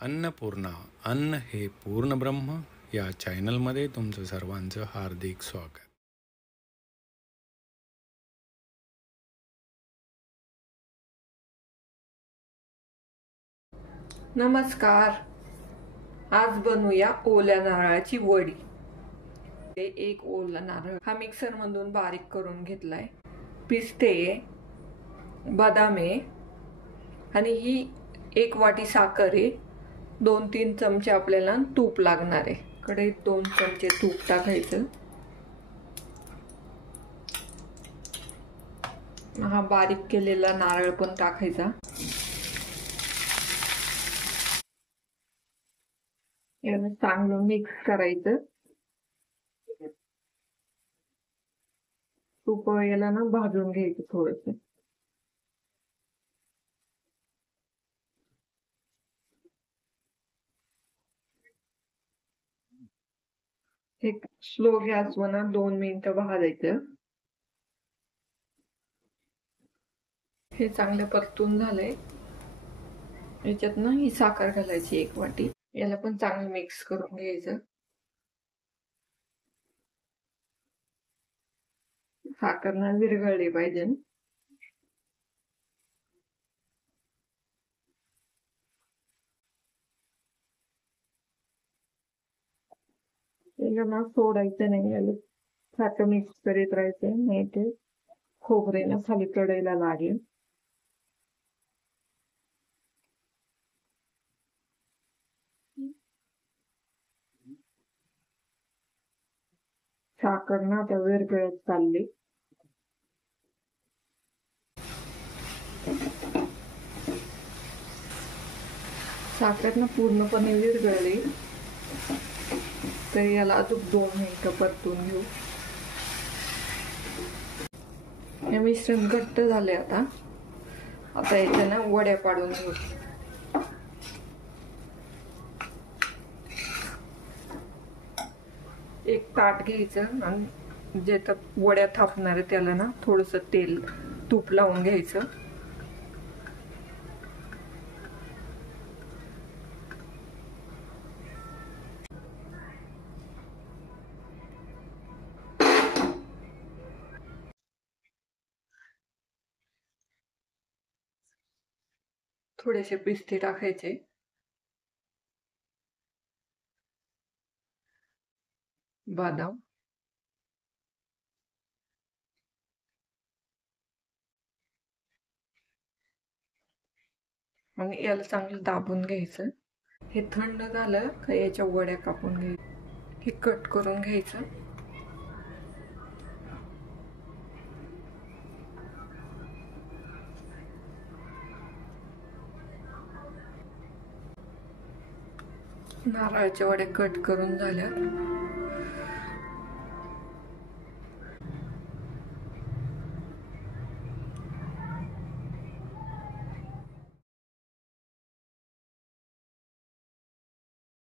अन्नपूर्णा अन्न हे पूर्ण ब्रह्म या चॅनलमध्ये तुमचं सर्वांचं हार्दिक स्वागत. नमस्कार. आज बनवूया ओल्या नारळाची वडी. एक ओला नारळ हा मिक्सर मधून बारीक करून घेतलाय. पिस्ते, बदामे आणि ही 1 वाटी साखर आहे. 2-3 चमचे आपल्याला तूप लागणार आहे. कढईत 2 चमचे तूप टाकायचं. हा बारीक केलेला नारळ पण टाकायचा. याला चांगलं मिक्स करायचं. तूप याला ना भाजून घ्यायचं थोडंसं. हे स्लो गॅसवर ना 2 मिनिटं भाजायचं. हे चांगलं परतून झालंय. याच्यात ना ही साखर घालायची 1 वाटी. याला पण चांगलं मिक्स करून घ्यायचं. साखर ना विरघळली पाहिजे. याला ना सोडायचं नाही. याला साखर मिक्स करीत राहायचं, नाही ते खोबरेला खाली कढईला लागेल. साखर ना त्या विरघळत चालली. साखर ना पूर्णपणे विरघळली. तर याला अजून 2 मिनिटं परतून घेऊ. हे मिश्रण घट्ट झाले. आता याच्या ना वड्या पाडून घेऊ. एक ताट घ्यायचं आणि जे वड्या थापणार आहे त्याला ना थोडस तेल तूप लावून घ्यायचं. थोडेसे पिस्ते टाकायचे. बदाम, आणि याला चांगलं दाबून घ्यायचं. हे थंड झालं का याच्या वड्या कापून घ्यायच्या. हे कट करून घ्यायचं. नारळाच्या वड्या कट करून झाल्या.